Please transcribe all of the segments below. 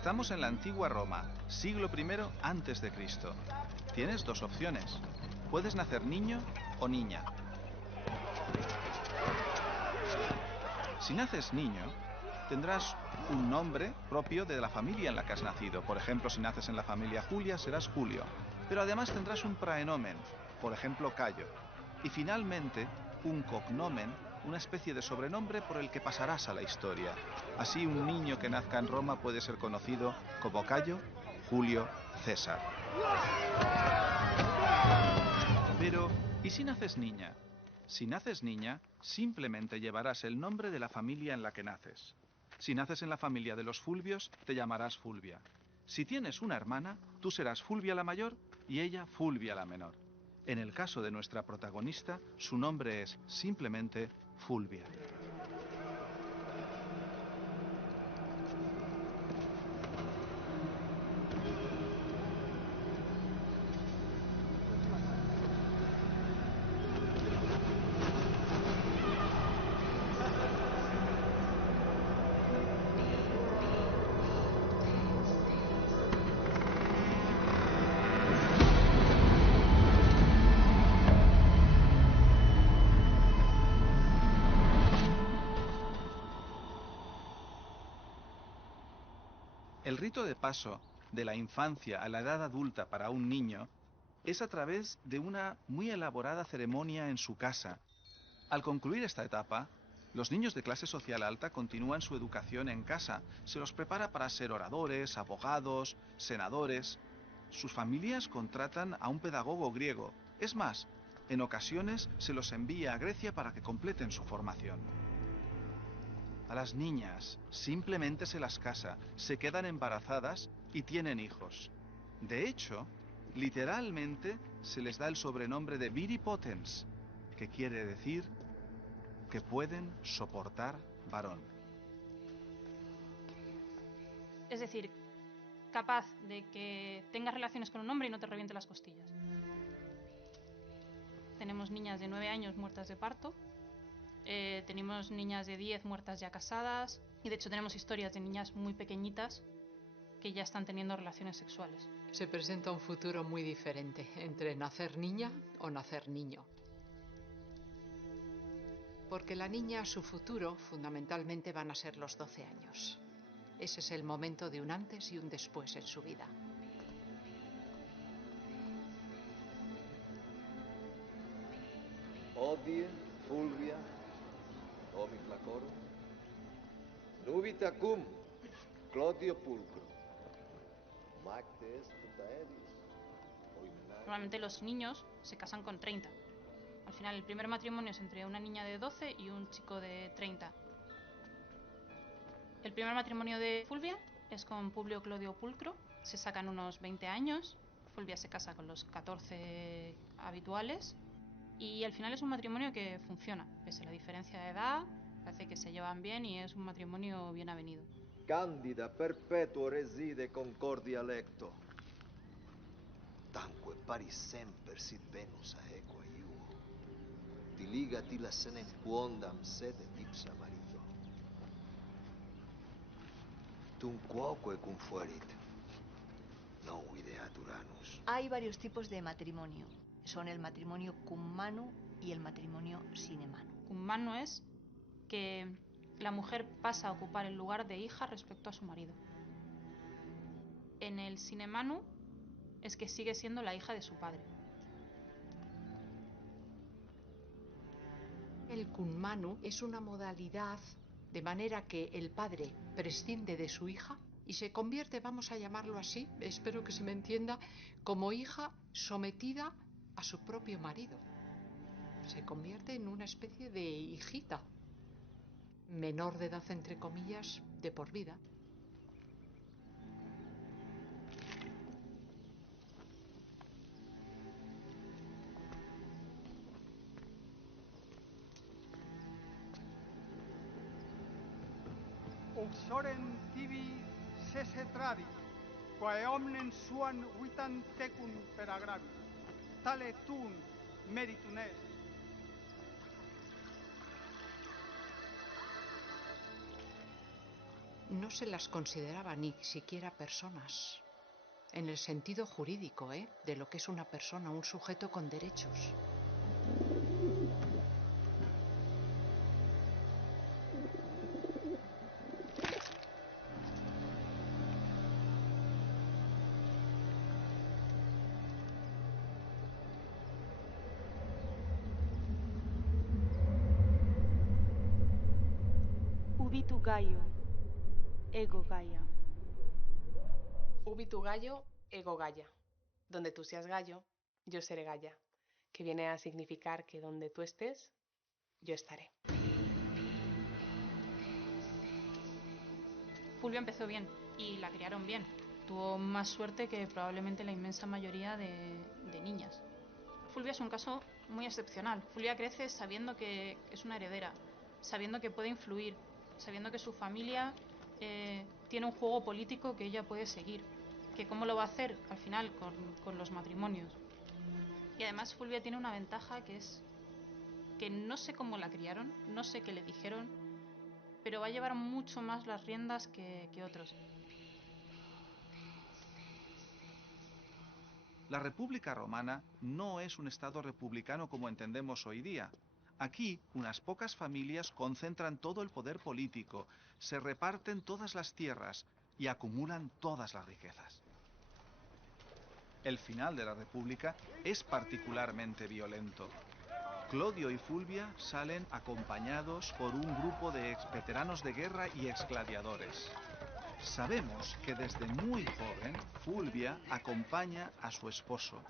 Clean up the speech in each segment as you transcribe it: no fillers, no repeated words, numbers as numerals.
Estamos en la antigua Roma, siglo I antes de Cristo. Tienes dos opciones. Puedes nacer niño o niña. Si naces niño, tendrás un nombre propio de la familia en la que has nacido. Por ejemplo, si naces en la familia Julia, serás Julio. Pero además tendrás un praenomen, por ejemplo, Cayo. Y finalmente, un cognomen, una especie de sobrenombre por el que pasarás a la historia. Así, un niño que nazca en Roma puede ser conocido como Cayo, Julio, César. Pero, ¿y si naces niña? Si naces niña, simplemente llevarás el nombre de la familia en la que naces. Si naces en la familia de los Fulvios, te llamarás Fulvia. Si tienes una hermana, tú serás Fulvia la mayor y ella Fulvia la menor. En el caso de nuestra protagonista, su nombre es simplemente Fulvia. El rito de paso de la infancia a la edad adulta para un niño es a través de una muy elaborada ceremonia en su casa. Al concluir esta etapa, los niños de clase social alta continúan su educación en casa. Se los prepara para ser oradores, abogados, senadores. Sus familias contratan a un pedagogo griego. Es más, en ocasiones se los envía a Grecia para que completen su formación. A las niñas simplemente se las casa, se quedan embarazadas y tienen hijos. De hecho, literalmente se les da el sobrenombre de viripotens, que quiere decir que pueden soportar varón. Es decir, capaz de que tengas relaciones con un hombre y no te reviente las costillas. Tenemos niñas de 9 años muertas de parto. Tenemos niñas de 10 muertas ya casadas. Y de hecho tenemos historias de niñas muy pequeñitas que ya están teniendo relaciones sexuales. Se presenta un futuro muy diferente entre nacer niña o nacer niño. Porque la niña, su futuro, fundamentalmente van a ser los 12 años. Ese es el momento de un antes y un después en su vida. Odie, Fulvia, Domi Flacoro, Nubita cum, Claudio Pulcro, Mactes Tutaelis. Normalmente los niños se casan con 30. Al final el primer matrimonio es entre una niña de 12 y un chico de 30. El primer matrimonio de Fulvia es con Publio Clodio Pulcro. Se sacan unos 20 años. Fulvia se casa con los 14 habituales. Y al final es un matrimonio que funciona. Pese a la diferencia de edad, parece que se llevan bien y es un matrimonio bien avenido. Candida perpetuo reside concordia lecto. Tanque paris semper sit Venus aequo iuo. Diligati la senem quondam sed et ipsa marito. Tum quoque confuerit, non videat Uranus. Hay varios tipos de matrimonio. Son el matrimonio cum manu y el matrimonio sine manu. Cum manu es que la mujer pasa a ocupar el lugar de hija respecto a su marido. En el sine manu es que sigue siendo la hija de su padre. El cum manu es una modalidad de manera que el padre prescinde de su hija y se convierte, vamos a llamarlo así, espero que se me entienda, como hija sometida a su propio marido. Se convierte en una especie de hijita, menor de edad entre comillas, de por vida. Uxorem tibi sese travi, quae omnem suam vitam tecum per agravi. Tale tuum meritum est. no se las consideraba ni siquiera personas, en el sentido jurídico, de lo que es una persona, un sujeto con derechos. Ubi tu gallo, ego Gaia. Ubi tu gallo, ego Gaia. Donde tú seas gallo, yo seré Gaia, que viene a significar que donde tú estés, yo estaré. Fulvia empezó bien y la criaron bien. Tuvo más suerte que probablemente la inmensa mayoría de niñas. Fulvia es un caso muy excepcional. Fulvia crece sabiendo que es una heredera, sabiendo que puede influir, sabiendo que su familia tiene un juego político que ella puede seguir. Que cómo lo va a hacer al final con los matrimonios. Y además Fulvia tiene una ventaja que es que no sé cómo la criaron, no sé qué le dijeron, pero va a llevar mucho más las riendas que otros. La República Romana no es un Estado republicano como entendemos hoy día. Aquí, unas pocas familias concentran todo el poder político, se reparten todas las tierras y acumulan todas las riquezas. El final de la República es particularmente violento. Clodio y Fulvia salen acompañados por un grupo de exveteranos de guerra y exgladiadores. Sabemos que desde muy joven Fulvia acompaña a su esposo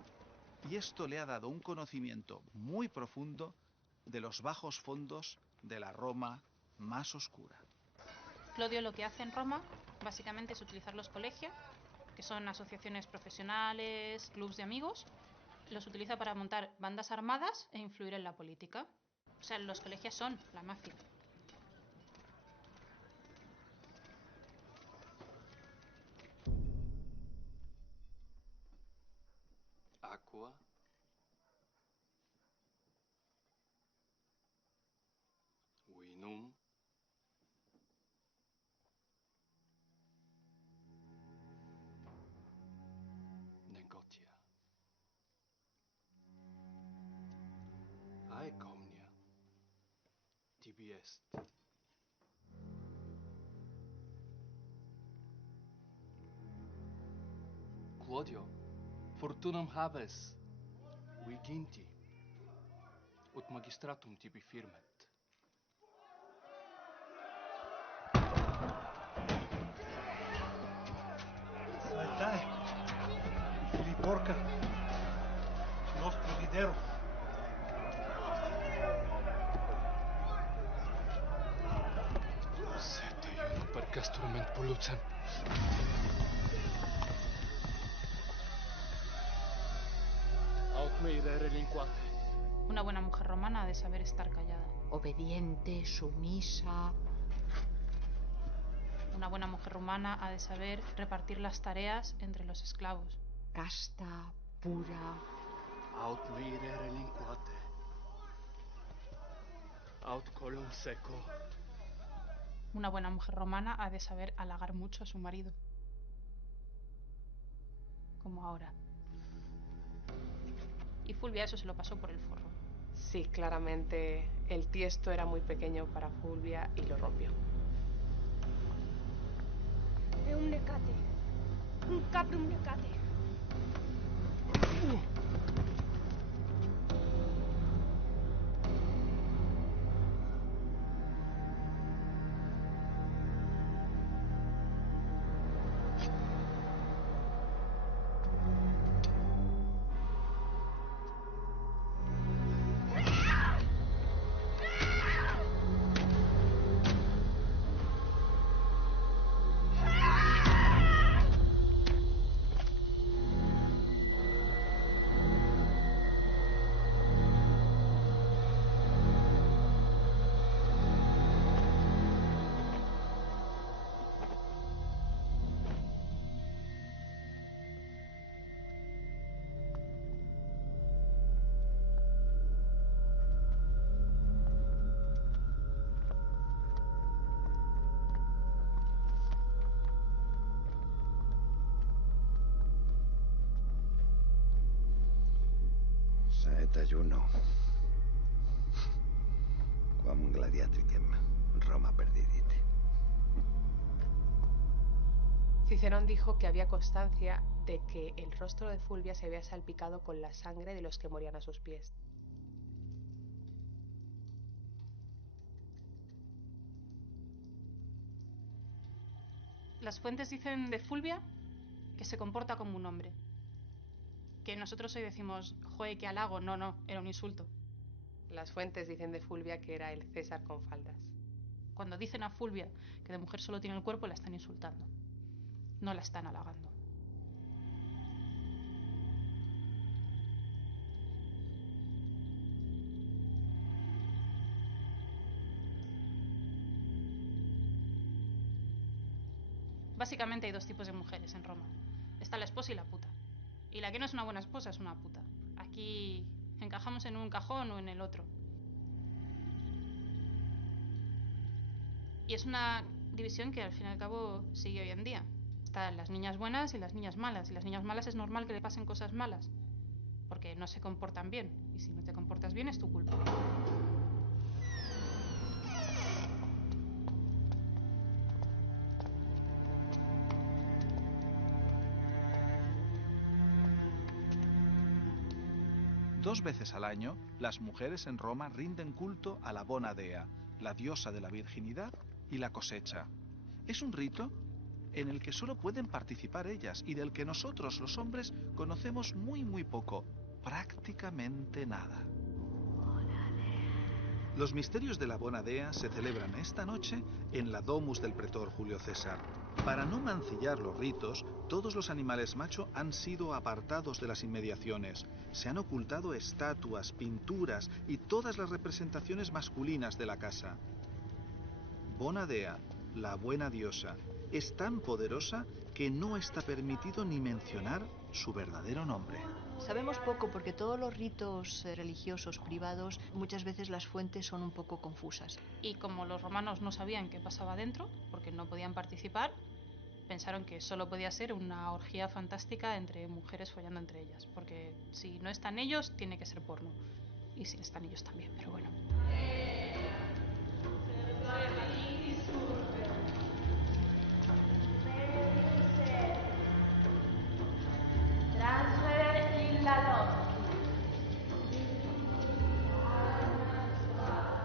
y esto le ha dado un conocimiento muy profundo de los bajos fondos de la Roma más oscura. Clodio lo que hace en Roma básicamente es utilizar los colegios, que son asociaciones profesionales, clubs de amigos, los utiliza para montar bandas armadas e influir en la política. O sea, los colegios son la mafia. Aqua. Winum. Negotia. Aecomnia. Tibi est. Claudio, fortunam habes, viginti, ut magistratum tibi firmet. Dai, fili porca, nostro videro. Sete iuno per castrument pollucem. Aut meire relinquate. Una buena mujer romana ha de saber estar callada. Obediente, sumisa. Una buena mujer romana ha de saber repartir las tareas entre los esclavos. Casta, pura. Aut meire relinquate. Aut colum seco. Una buena mujer romana ha de saber halagar mucho a su marido. Como ahora. Y Fulvia eso se lo pasó por el forro. Sí, claramente el tiesto era muy pequeño para Fulvia y lo rompió. Eum necate, un caprum necate. Et ayuno. Quam gladiatricem Roma perdidit. Cicerón dijo que había constancia de que el rostro de Fulvia se había salpicado con la sangre de los que morían a sus pies. Las fuentes dicen de Fulvia que se comporta como un hombre. Que nosotros hoy decimos, joder, qué halago. No, no, era un insulto. Las fuentes dicen de Fulvia que era el César con faldas. Cuando dicen a Fulvia que de mujer solo tiene el cuerpo, la están insultando. No la están halagando. Básicamente hay dos tipos de mujeres en Roma. Está la esposa y la puta. Y la que no es una buena esposa es una puta. Aquí encajamos en un cajón o en el otro. Y es una división que al fin y al cabo sigue hoy en día. Están las niñas buenas y las niñas malas. Y las niñas malas es normal que le pasen cosas malas. Porque no se comportan bien. Y si no te comportas bien es tu culpa. Dos veces al año, las mujeres en Roma rinden culto a la Bona Dea, la diosa de la virginidad y la cosecha. Es un rito en el que solo pueden participar ellas y del que nosotros, los hombres, conocemos muy poco, prácticamente nada. Los misterios de la Bona Dea se celebran esta noche en la Domus del pretor Julio César. Para no mancillar los ritos, todos los animales macho han sido apartados de las inmediaciones. Se han ocultado estatuas, pinturas y todas las representaciones masculinas de la casa. Bona Dea, la buena diosa, es tan poderosa que no está permitido ni mencionar su verdadero nombre. Sabemos poco porque todos los ritos religiosos privados, muchas veces las fuentes son un poco confusas. Y como los romanos no sabían qué pasaba dentro, porque no podían participar, pensaron que solo podía ser una orgía fantástica entre mujeres follando entre ellas. Porque si no están ellos, tiene que ser porno. Y si están ellos también, pero bueno.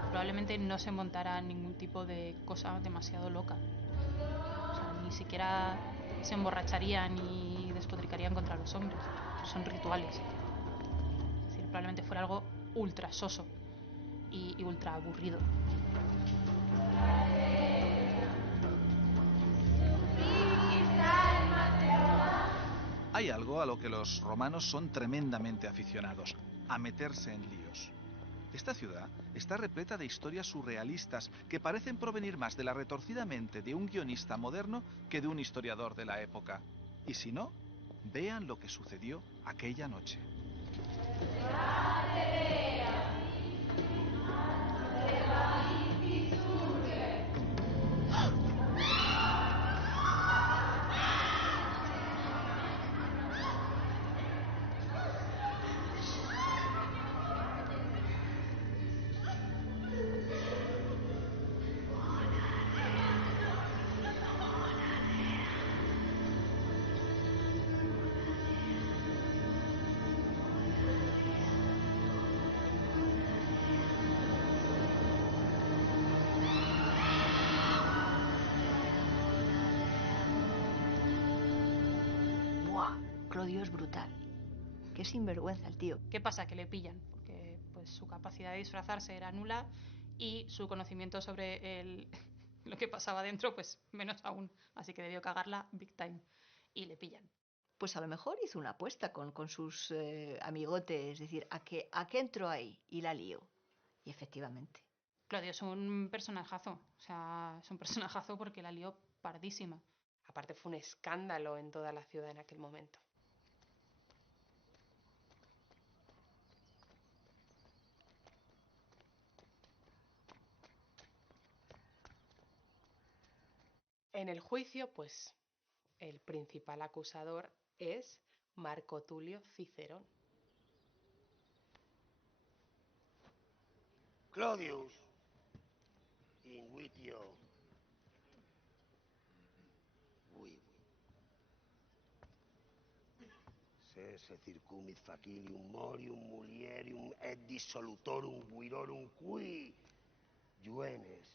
Probablemente no se montara ningún tipo de cosa demasiado loca. O sea, ni siquiera se emborracharían ni despotricarían contra los hombres. Son rituales. Es decir, probablemente fuera algo ultra soso y ultra aburrido. Hay algo a lo que los romanos son tremendamente aficionados, a meterse en líos. Esta ciudad está repleta de historias surrealistas que parecen provenir más de la retorcida mente de un guionista moderno que de un historiador de la época. Y si no, vean lo que sucedió aquella noche. Clodio es brutal. Qué sinvergüenza el tío. ¿Qué pasa? Que le pillan, porque pues, su capacidad de disfrazarse era nula y su conocimiento sobre lo que pasaba dentro, pues menos aún. Así que debió cagarla big time. Y le pillan. Pues a lo mejor hizo una apuesta con sus amigotes, es decir, ¿a qué entró ahí? Y la lío. Y efectivamente. Claudio es un personajazo. O sea, es un personajazo porque la lió pardísima. Aparte fue un escándalo en toda la ciudad en aquel momento. En el juicio, pues, el principal acusador es Marco Tulio Cicerón. Claudius, invitio. Se circumit facilium morium mulierium et dissolutorum virorum qui juvenes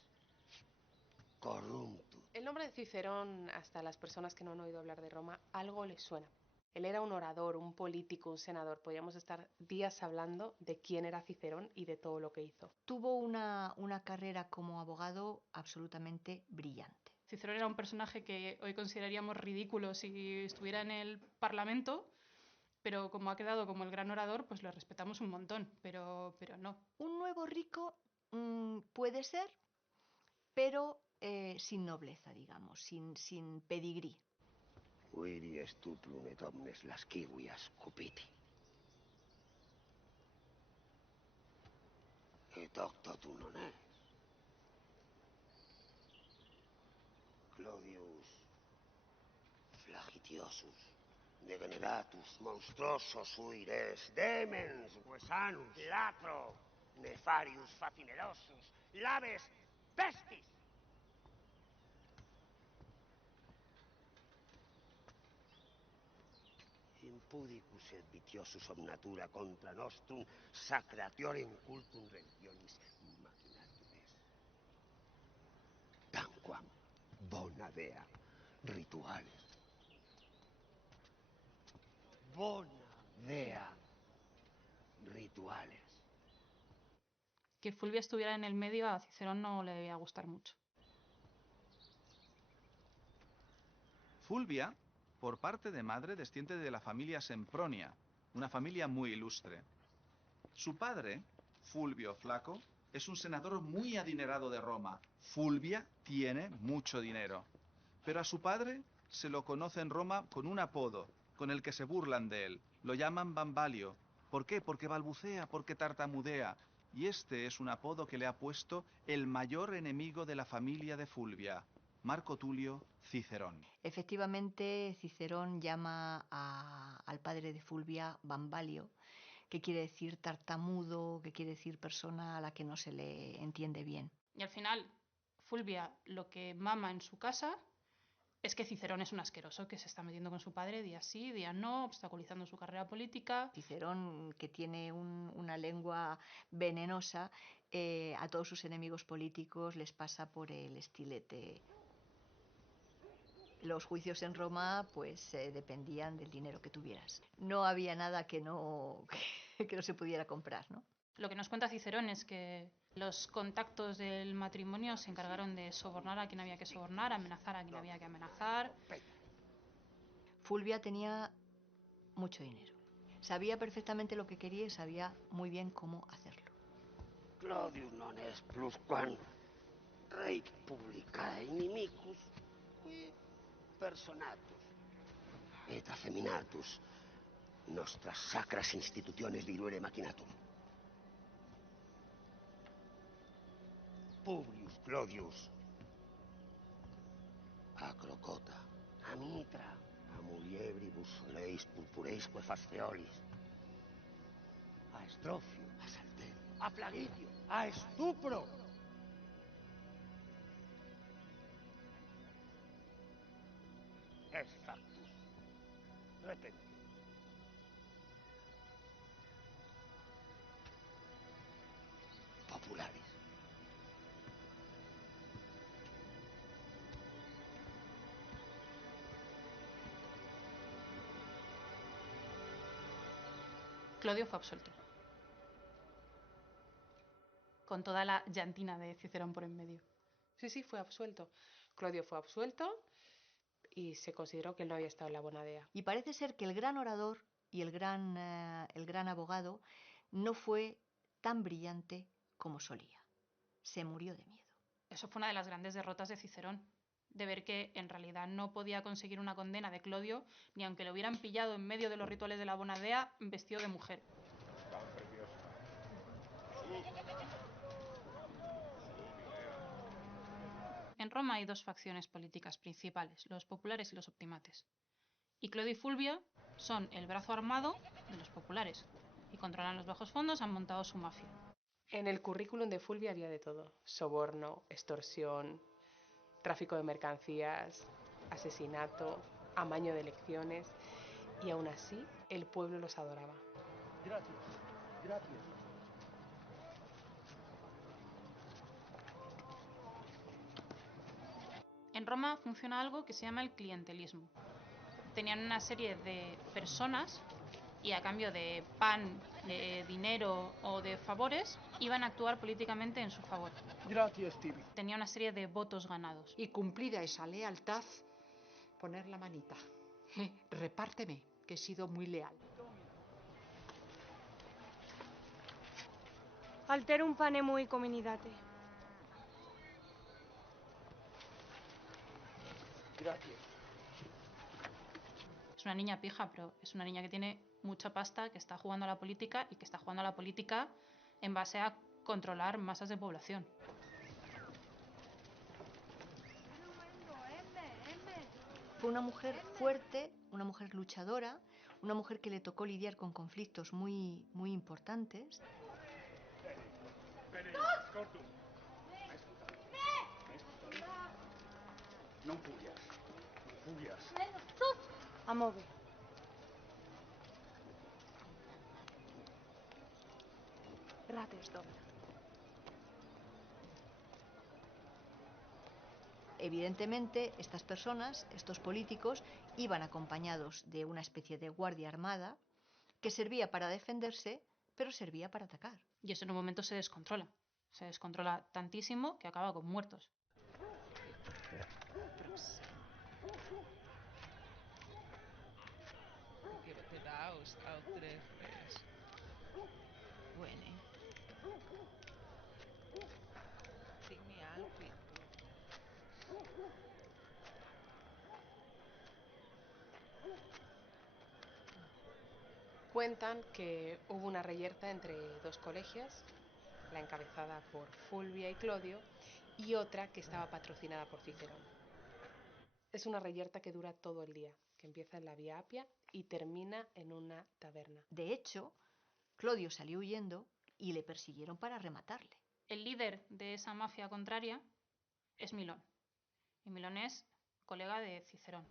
corruptus. El nombre de Cicerón, hasta las personas que no han oído hablar de Roma, algo les suena. Él era un orador, un político, un senador. Podríamos estar días hablando de quién era Cicerón y de todo lo que hizo. Tuvo una carrera como abogado absolutamente brillante. Cicerón era un personaje que hoy consideraríamos ridículo si estuviera en el Parlamento, pero como ha quedado como el gran orador, pues lo respetamos un montón, pero no. Un nuevo rico puede ser, pero sin nobleza, digamos, sin pedigrí. Viri estuplum et omnes lascivias cupiti. Et octotum non es. Claudius flagitiosus, degeneratus, monstruosos suires, demens, huesanus, latro, nefarius, facinerosus, labes, pestis. Impudicus et vitiosus ob natura contra nostrum sacratiorem cultum religionis machinatur est. Tanquam bona dea rituales. Bona dea rituales. Que Fulvia estuviera en el medio a Cicerón no le debía gustar mucho. Fulvia, por parte de madre, desciende de la familia Sempronia, una familia muy ilustre. Su padre, Fulvio Flaco, es un senador muy adinerado de Roma. Fulvia tiene mucho dinero. Pero a su padre se lo conoce en Roma con un apodo, con el que se burlan de él. Lo llaman Bambalio. ¿Por qué? Porque balbucea, porque tartamudea. Y este es un apodo que le ha puesto el mayor enemigo de la familia de Fulvia, Marco Tulio Cicerón. Efectivamente, Cicerón llama al padre de Fulvia Bambalio, que quiere decir tartamudo, que quiere decir persona a la que no se le entiende bien. Y al final, Fulvia lo que mama en su casa es que Cicerón es un asqueroso que se está metiendo con su padre día sí, día no, obstaculizando su carrera política. Cicerón, que tiene una lengua venenosa, a todos sus enemigos políticos les pasa por el estilete. Los juicios en Roma pues dependían del dinero que tuvieras. No había nada que no se pudiera comprar, ¿no? Lo que nos cuenta Cicerón es que los contactos del matrimonio se encargaron de sobornar a quien había que sobornar, amenazar a quien había que amenazar. Fulvia tenía mucho dinero. Sabía perfectamente lo que quería y sabía muy bien cómo hacerlo. Claudius non est plusquam rei publicae inimicus qui personatus et afeminatus nostras sacras institutiones viruere machinatum. Publius Claudius a Crocota, a Mitra, a muliebribus soleis purpureisque fasceolis, a Estrofio, a Salterio, a Flagidio, a Estupro. Es factus repentino. Popularis. Clodio fue absuelto. Con toda la llantina de Cicerón por en medio. Sí, fue absuelto. Clodio fue absuelto y se consideró que él no había estado en la buena dea. Y parece ser que el gran orador y el gran abogado no fue tan brillante como solía. Se murió de miedo. Eso fue una de las grandes derrotas de Cicerón, de ver que en realidad no podía conseguir una condena de Clodio, ni aunque lo hubieran pillado en medio de los rituales de la Bonadea vestido de mujer. En Roma hay dos facciones políticas principales, los populares y los optimates. Y Clodio y Fulvia son el brazo armado de los populares, y controlan los bajos fondos, han montado su mafia. En el currículum de Fulvia había de todo: soborno, extorsión, tráfico de mercancías, asesinato, amaño de elecciones, y aún así el pueblo los adoraba. Gracias, gracias. En Roma funciona algo que se llama el clientelismo. Tenían una serie de personas y a cambio de pan, de dinero o de favores, iban a actuar políticamente en su favor. Gracias, Tibi. Tenía una serie de votos ganados. Y cumplida esa lealtad, poner la manita. Repárteme, que he sido muy leal. Alterum pane muy comunidate. Gracias. Es una niña pija, pero es una niña que tiene mucha pasta, que está jugando a la política y que está jugando a la política en base a controlar masas de población. Fue una mujer fuerte, una mujer luchadora, una mujer que le tocó lidiar con conflictos muy importantes. Non fugias, non fugias. Amove. Rates domina. Evidentemente, estas personas, estos políticos, iban acompañados de una especie de guardia armada que servía para defenderse, pero servía para atacar. Y eso en un momento se descontrola. Se descontrola tantísimo que acaba con muertos. Cuentan que hubo una reyerta entre dos colegios, la encabezada por Fulvia y Clodio, y otra que estaba patrocinada por Cicerón. Es una reyerta que dura todo el día, que empieza en la Vía Apia y termina en una taberna. De hecho, Clodio salió huyendo y le persiguieron para rematarle. El líder de esa mafia contraria es Milón. Y Milón es colega de Cicerón.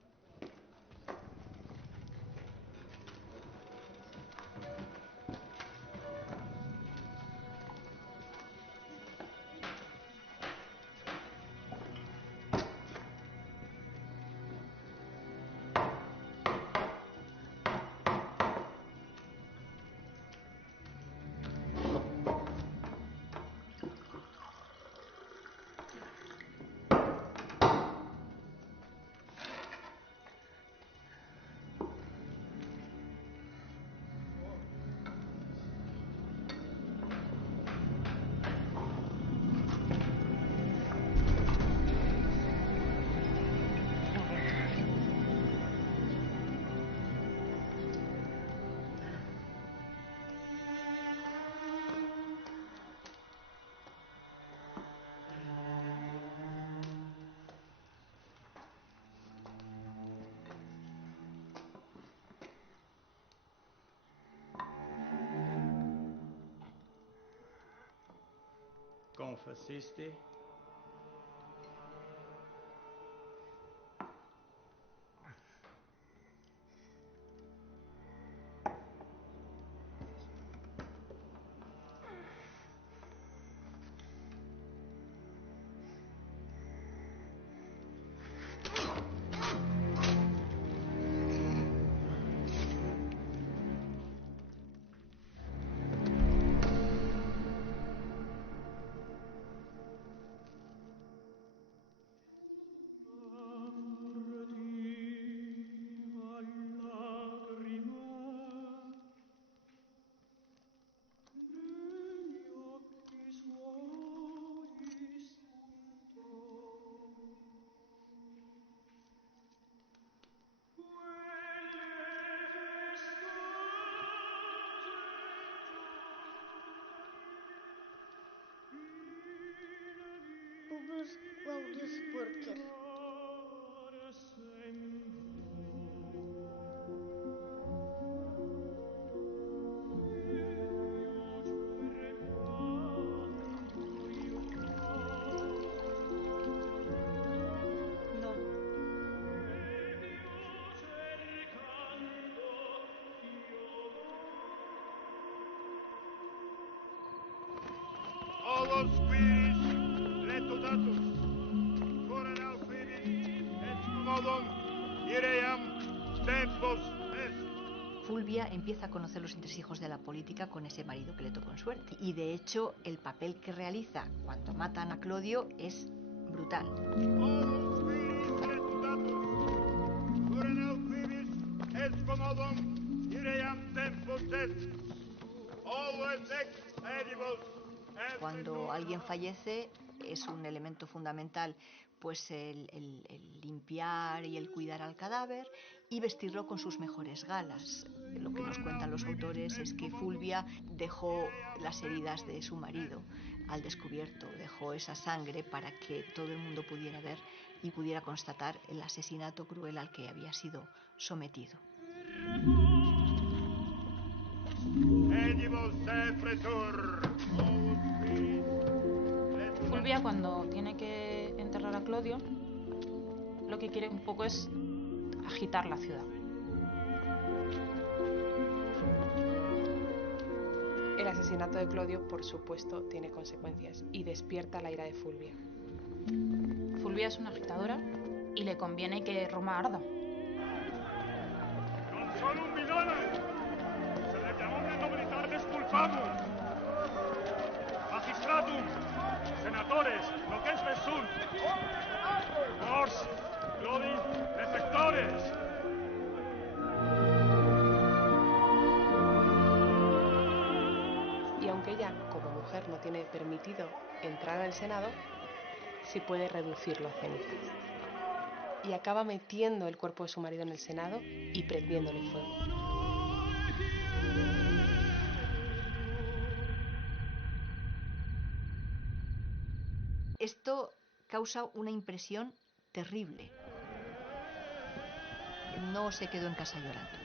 Confessiste? Ubus Claudius Purker. Fulvia empieza a conocer los entresijos de la política con ese marido que le tocó en suerte. Y de hecho, el papel que realiza cuando matan a Clodio es brutal. Cuando alguien fallece es un elemento fundamental pues el limpiar y el cuidar al cadáver y vestirlo con sus mejores galas. Lo que nos cuentan los autores es que Fulvia dejó las heridas de su marido al descubierto, dejó esa sangre para que todo el mundo pudiera ver y pudiera constatar el asesinato cruel al que había sido sometido. Fulvia, cuando tiene que enterrar a Clodio, lo que quiere un poco es agitar la ciudad. El asesinato de Clodio, por supuesto, tiene consecuencias y despierta la ira de Fulvia. Fulvia es una agitadora y le conviene que Roma arda. Non sono un bidone! Se leggiamo un nobilitar culpamos! Magistratum! Senatores! Lo que es Besún! Mors! Clodi! Defectores! Y aunque ella, como mujer, no tiene permitido entrar al Senado, sí puede reducirlo a cenizas. Y acaba metiendo el cuerpo de su marido en el Senado y prendiéndole fuego. Esto causa una impresión terrible. No se quedó en casa llorando.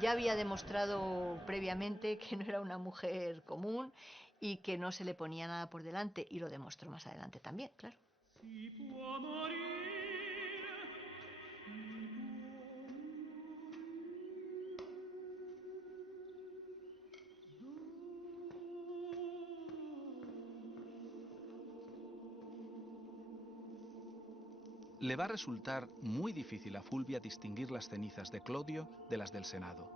Ya había demostrado previamente que no era una mujer común y que no se le ponía nada por delante, y lo demostró más adelante también, claro. Le va a resultar muy difícil a Fulvia distinguir las cenizas de Clodio de las del Senado.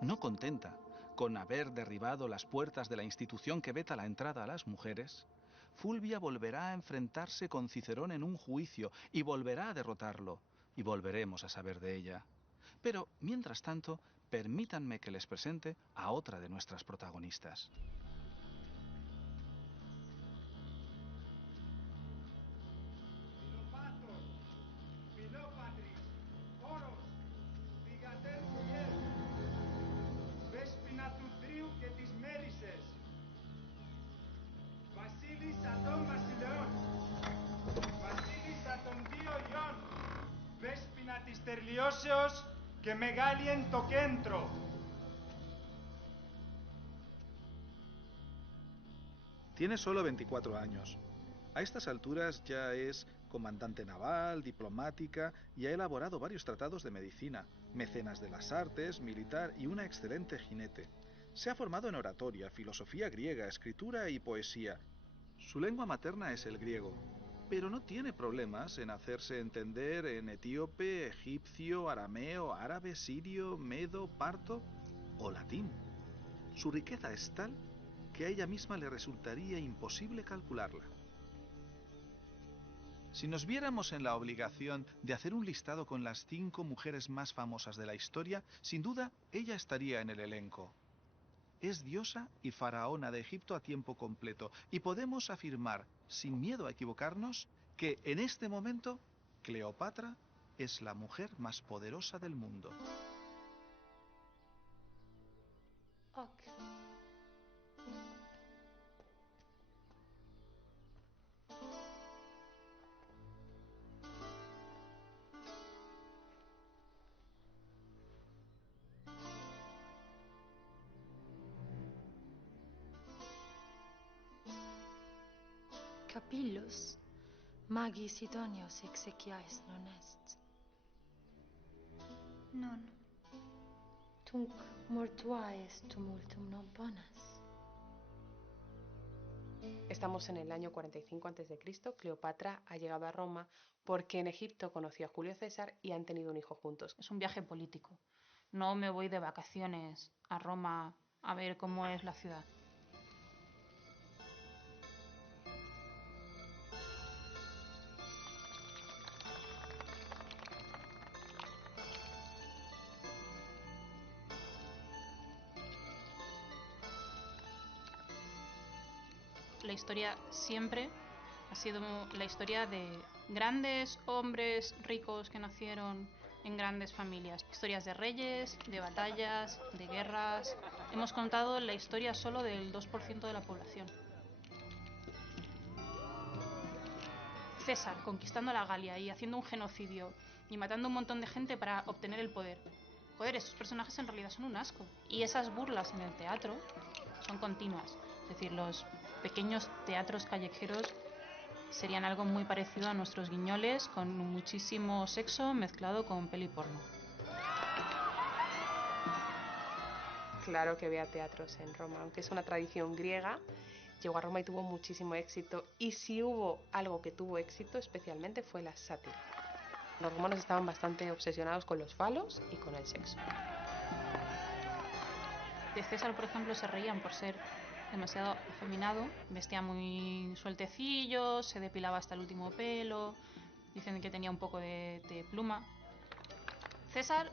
No contenta con haber derribado las puertas de la institución que veta la entrada a las mujeres, Fulvia volverá a enfrentarse con Cicerón en un juicio y volverá a derrotarlo, y volveremos a saber de ella. Pero, mientras tanto, permítanme que les presente a otra de nuestras protagonistas. Και μεγάλη εν το κέντρο. Tiene solo 24 años. A estas alturas ya es comandante naval, diplomática y ha elaborado varios tratados de medicina, mecenas de las artes, militar y una excelente jinete. Se ha formado en oratoria, filosofía griega, escritura y poesía. Su lengua materna es el griego, pero no tiene problemas en hacerse entender en etíope, egipcio, arameo, árabe, sirio, medo, parto o latín. Su riqueza es tal que a ella misma le resultaría imposible calcularla. Si nos viéramos en la obligación de hacer un listado con las 5 mujeres más famosas de la historia, sin duda ella estaría en el elenco. Es diosa y faraona de Egipto a tiempo completo, y podemos afirmar, sin miedo a equivocarnos, que en este momento Cleopatra es la mujer más poderosa del mundo. Capillus, magis idonios exequiais non est. Non. Tunc mortuaes tumultum non ponas. Estamos en el año 45 a.C. Cleopatra ha llegado a Roma porque en Egipto conoció a Julio César y han tenido un hijo juntos. Es un viaje político. No me voy de vacaciones a Roma a ver cómo es la ciudad. La historia siempre ha sido la historia de grandes hombres ricos que nacieron en grandes familias. Historias de reyes, de batallas, de guerras. Hemos contado la historia solo del 2% de la población. César conquistando la Galia y haciendo un genocidio y matando un montón de gente para obtener el poder. Joder, esos personajes en realidad son un asco. Y esas burlas en el teatro son continuas. Es decir, los pequeños teatros callejeros serían algo muy parecido a nuestros guiñoles, con muchísimo sexo mezclado con peli porno. Claro que había teatros en Roma, aunque es una tradición griega, llegó a Roma y tuvo muchísimo éxito. Y si hubo algo que tuvo éxito especialmente fue la sátira. Los romanos estaban bastante obsesionados con los falos y con el sexo. De César, por ejemplo, se reían por ser demasiado afeminado, vestía muy sueltecillo, se depilaba hasta el último pelo, dicen que tenía un poco de pluma. César,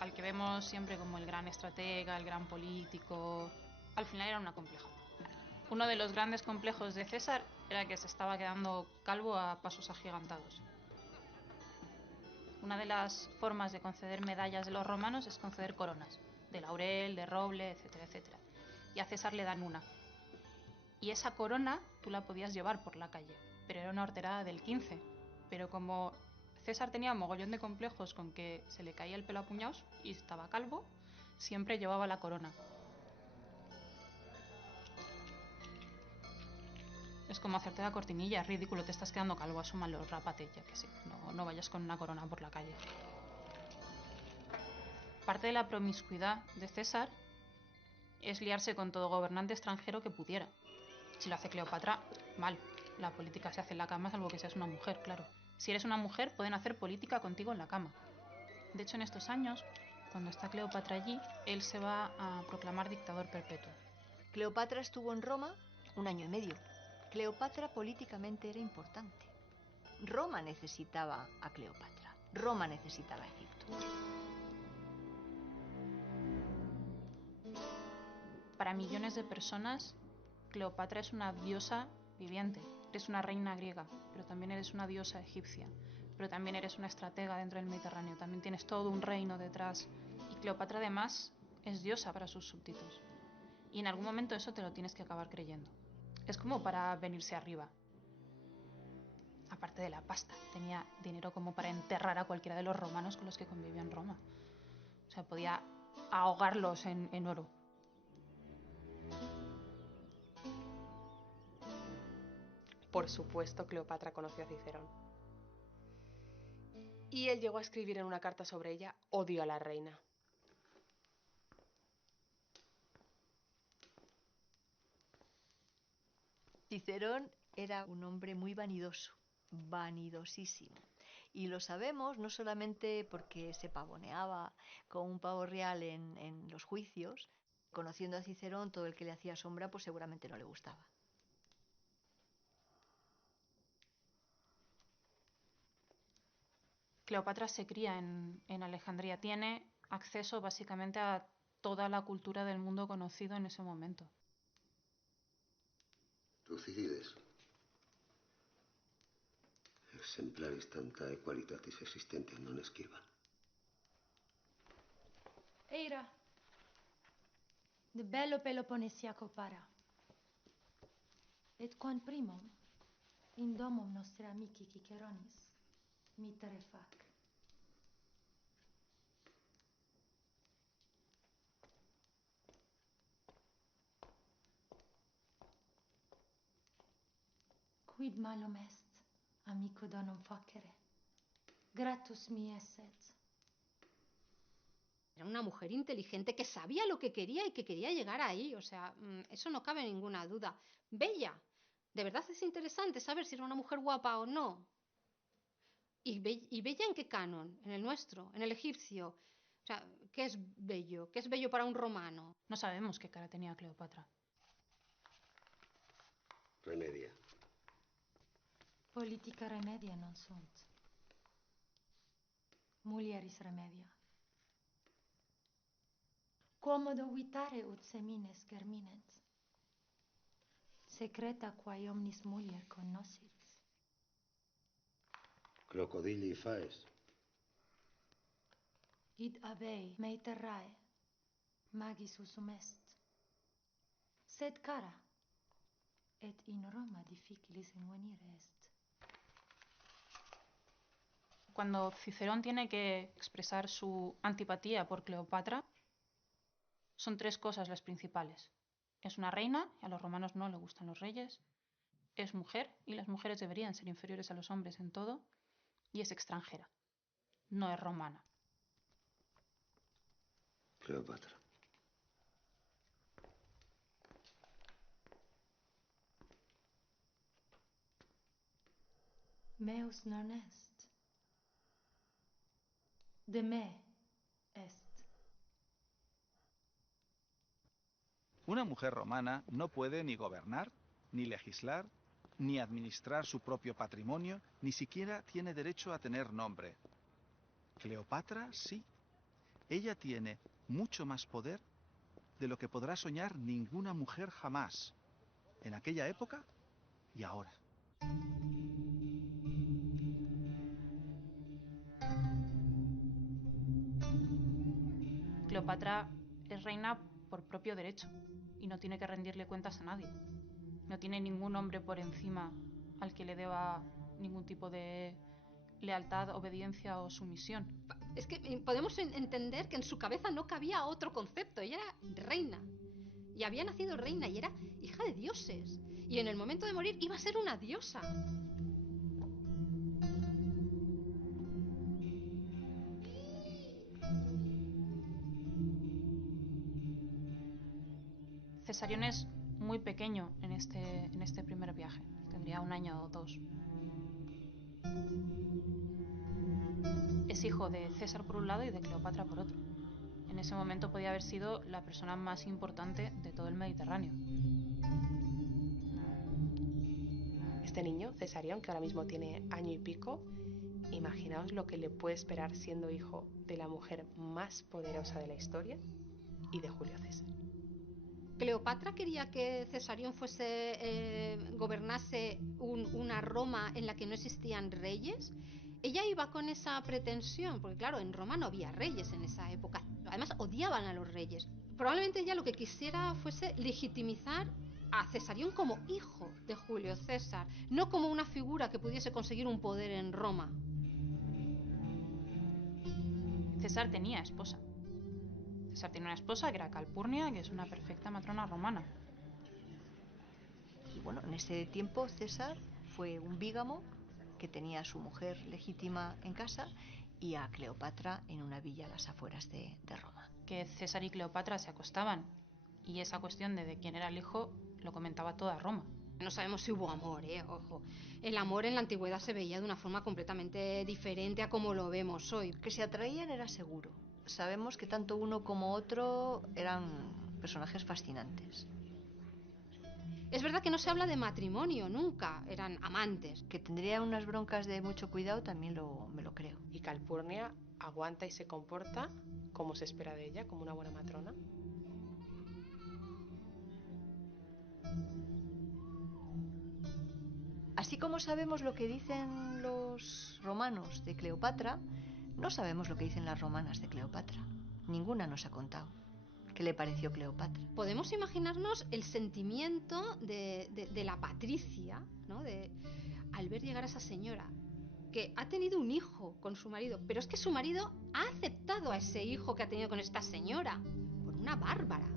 al que vemos siempre como el gran estratega, el gran político, al final era un acomplejo. Uno de los grandes complejos de César era que se estaba quedando calvo a pasos agigantados. Una de las formas de conceder medallas de los romanos es conceder coronas, de laurel, de roble, etcétera, etcétera. Y a César le dan una. Y esa corona tú la podías llevar por la calle, pero era una horterada del 15. Pero como César tenía un mogollón de complejos con que se le caía el pelo a puñados y estaba calvo, siempre llevaba la corona. Es como hacerte la cortinilla, es ridículo, te estás quedando calvo, asúmalo, rápate, ya que sí, no vayas con una corona por la calle. Parte de la promiscuidad de César es liarse con todo gobernante extranjero que pudiera. Si lo hace Cleopatra, mal. La política se hace en la cama, salvo que seas una mujer, claro. Si eres una mujer, pueden hacer política contigo en la cama. De hecho, en estos años, cuando está Cleopatra allí, él se va a proclamar dictador perpetuo. Cleopatra estuvo en Roma 1 año y medio. Cleopatra políticamente era importante. Roma necesitaba a Cleopatra. Roma necesitaba a Egipto. Para millones de personas, Cleopatra es una diosa viviente. Eres una reina griega, pero también eres una diosa egipcia. Pero también eres una estratega dentro del Mediterráneo. También tienes todo un reino detrás. Y Cleopatra además es diosa para sus súbditos. Y en algún momento eso te lo tienes que acabar creyendo. Es como para venirse arriba. Aparte de la pasta, tenía dinero como para enterrar a cualquiera de los romanos con los que convivía en Roma. O sea, podía ahogarlos en oro. Por supuesto, Cleopatra conoció a Cicerón. Y él llegó a escribir en una carta sobre ella: odio a la reina. Cicerón era un hombre muy vanidoso, vanidosísimo. Y lo sabemos no solamente porque se pavoneaba con un pavo real en los juicios. Conociendo a Cicerón, todo el que le hacía sombra pues seguramente no le gustaba. Cleopatra se cría en Alejandría. Tiene acceso básicamente a toda la cultura del mundo conocido en ese momento. Tucídides. Exemplaris tanta equalitatis existentia non esquiva. Eira, de bello Peloponnesiaco para. Et quam primum, in domum nostri amici Ciceronis, mittere fac. Quid malum est, amico donum facere? Gratus mi esset. Era una mujer inteligente que sabía lo que quería y que quería llegar ahí. O sea, eso no cabe ninguna duda. Bella. De verdad es interesante saber si era una mujer guapa o no. ¿Y bella en qué canon? En el nuestro, en el egipcio. O sea, ¿qué es bello? ¿Qué es bello para un romano? No sabemos qué cara tenía Cleopatra. Remedia. Politica remedia non sunt. Mulieris remedia. Quomodo vitare ut semines germinent. Secreta quae omnis mulier cognoscit. Crocodili faes. Id abei mei terrae, magis usum est. Sed cara, et in Roma difficilis invenire est. Cuando Cicerón tiene que expresar su antipatía por Cleopatra, son 3 cosas las principales. Es una reina, y a los romanos no le gustan los reyes. Es mujer, y las mujeres deberían ser inferiores a los hombres en todo. Y es extranjera, no es romana. Cleopatra. Meus non est. De me est. Una mujer romana no puede ni gobernar, ni legislar, ni administrar su propio patrimonio, ni siquiera tiene derecho a tener nombre. Cleopatra sí. Ella tiene mucho más poder de lo que podrá soñar ninguna mujer jamás, en aquella época y ahora. Cleopatra es reina por propio derecho y no tiene que rendirle cuentas a nadie. No tiene ningún hombre por encima al que le deba ningún tipo de lealtad, obediencia o sumisión. Es que podemos entender que en su cabeza no cabía otro concepto. Ella era reina. Y había nacido reina y era hija de dioses. Y en el momento de morir iba a ser una diosa. Cesarión es muy pequeño en este primer viaje. Tendría 1 año o 2. Es hijo de César por un lado y de Cleopatra por otro. En ese momento podía haber sido la persona más importante de todo el Mediterráneo. Este niño, Cesarión, que ahora mismo tiene 1 año y pico, imaginaos lo que le puede esperar siendo hijo de la mujer más poderosa de la historia y de Julio César. Cleopatra quería que Cesarión gobernase una Roma en la que no existían reyes. Ella iba con esa pretensión, porque claro, en Roma no había reyes en esa época. Además, odiaban a los reyes. Probablemente ella lo que quisiera fuese legitimizar a Cesarión como hijo de Julio César, no como una figura que pudiese conseguir un poder en Roma. César tenía esposa. César tiene una esposa que era Calpurnia, que es una perfecta matrona romana. Y bueno, en ese tiempo César fue un bígamo que tenía a su mujer legítima en casa y a Cleopatra en una villa a las afueras de Roma. Que César y Cleopatra se acostaban, y esa cuestión de quién era el hijo lo comentaba toda Roma. No sabemos si hubo amor, ojo. El amor en la antigüedad se veía de una forma completamente diferente a como lo vemos hoy. Que se atraían era seguro. Sabemos que tanto uno como otro eran personajes fascinantes. Es verdad que no se habla de matrimonio nunca, eran amantes. Que tendría unas broncas de mucho cuidado también me lo creo. Y Calpurnia aguanta y se comporta como se espera de ella, como una buena matrona. Así como sabemos lo que dicen los romanos de Cleopatra, no sabemos lo que dicen las romanas de Cleopatra. Ninguna nos ha contado qué le pareció Cleopatra. Podemos imaginarnos el sentimiento de la patricia, ¿no? Al ver llegar a esa señora, que ha tenido un hijo con su marido, pero es que su marido ha aceptado a ese hijo que ha tenido con esta señora por una bárbara.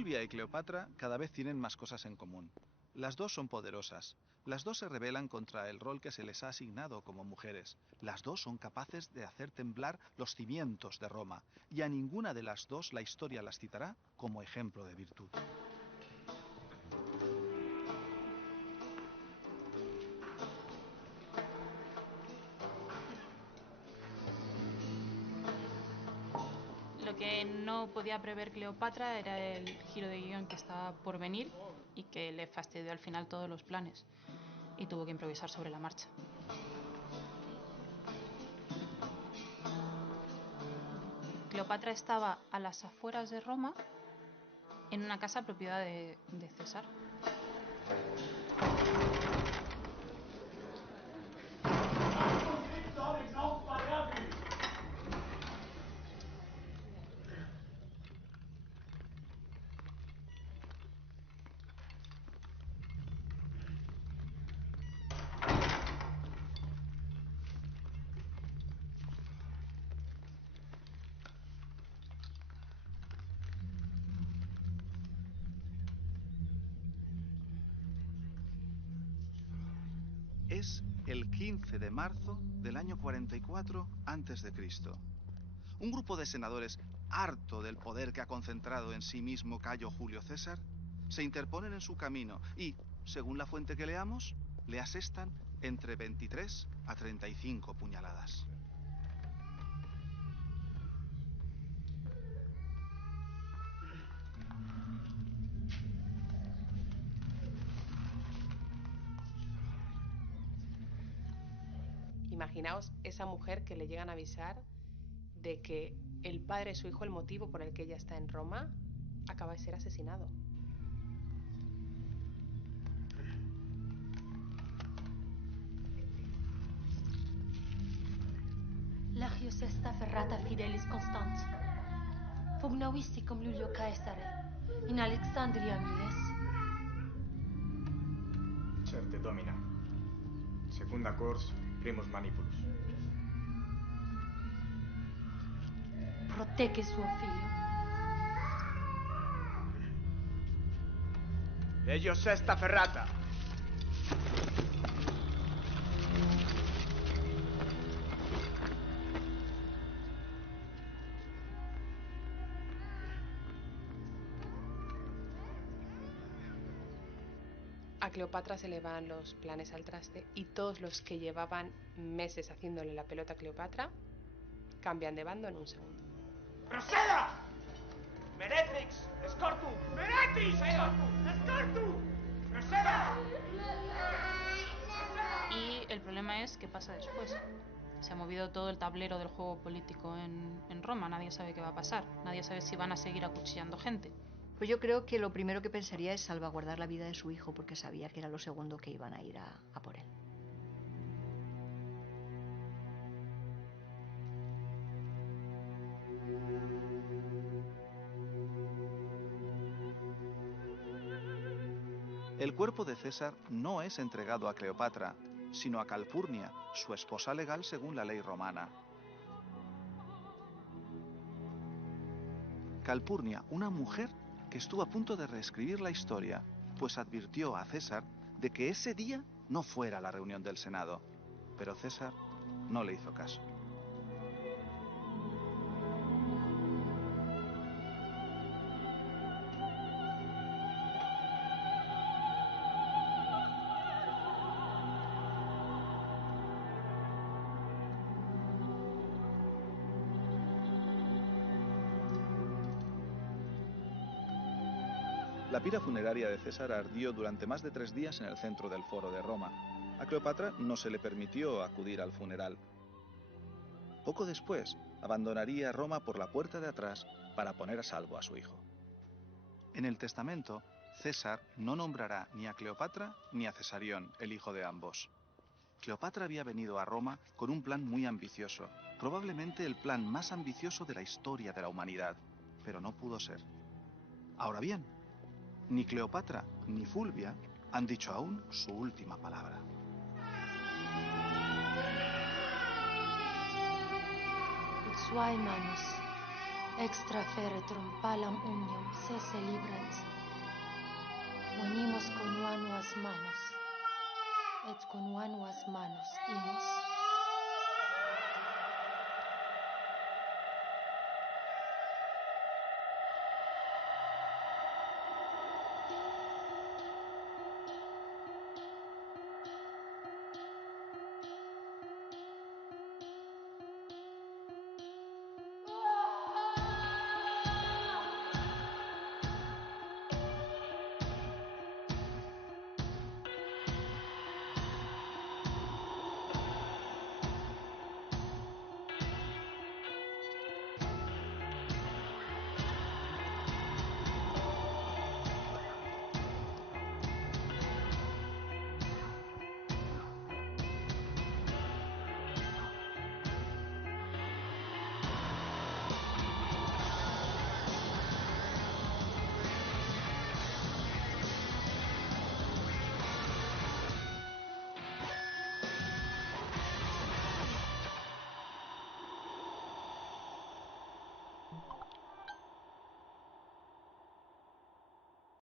Fulvia y Cleopatra cada vez tienen más cosas en común. Las dos son poderosas. Las dos se rebelan contra el rol que se les ha asignado como mujeres. Las dos son capaces de hacer temblar los cimientos de Roma. Y a ninguna de las dos la historia las citará como ejemplo de virtud. Lo que no podía prever Cleopatra era el giro de guión que estaba por venir y que le fastidió al final todos los planes. Y tuvo que improvisar sobre la marcha. Cleopatra estaba a las afueras de Roma, en una casa propiedad de César. Es el 15 de marzo del año 44 a.C. Un grupo de senadores, harto del poder que ha concentrado en sí mismo Cayo Julio César, se interponen en su camino y, según la fuente que leamos, le asestan entre 23 a 35 puñaladas. Imaginaos esa mujer que le llegan a avisar de que el padre de su hijo, el motivo por el que ella está en Roma, acaba de ser asesinado. Legios esta ferrata fidelis constant. Fognavisti cum Iulio Caesare, in Alexandria miles. Certe, domina. Secunda cors, primus manipulus. Protege suo figlio. Legios esta ferrata. A Cleopatra se le van los planes al traste y todos los que llevaban meses haciéndole la pelota a Cleopatra cambian de bando en un segundo. ¡Proceda! ¡Meretrix! ¡Escortum! ¡Meretrix! ¡Escortum! ¡Proceda! Y el problema es qué pasa después. Se ha movido todo el tablero del juego político en Roma. Nadie sabe qué va a pasar. Nadie sabe si van a seguir acuchillando gente. Pues yo creo que lo primero que pensaría es salvaguardar la vida de su hijo, porque sabía que era lo segundo que iban a ir a por él. El cuerpo de César no es entregado a Cleopatra, sino a Calpurnia, su esposa legal según la ley romana. Calpurnia, una mujer que estuvo a punto de reescribir la historia, pues advirtió a César de que ese día no fuera a la reunión del Senado. Pero César no le hizo caso. La pira funeraria de César ardió durante más de 3 días en el centro del foro de Roma. A Cleopatra no se le permitió acudir al funeral. Poco después, abandonaría Roma por la puerta de atrás para poner a salvo a su hijo. En el testamento, César no nombrará ni a Cleopatra ni a Cesarión, el hijo de ambos. Cleopatra había venido a Roma con un plan muy ambicioso, probablemente el plan más ambicioso de la historia de la humanidad, pero no pudo ser. Ahora bien, ni Cleopatra ni Fulvia han dicho aún su última palabra. Ut suae manus Extra feretrum palam unium se libret. Unimos con vanuas manos, et con vanuas manos imos.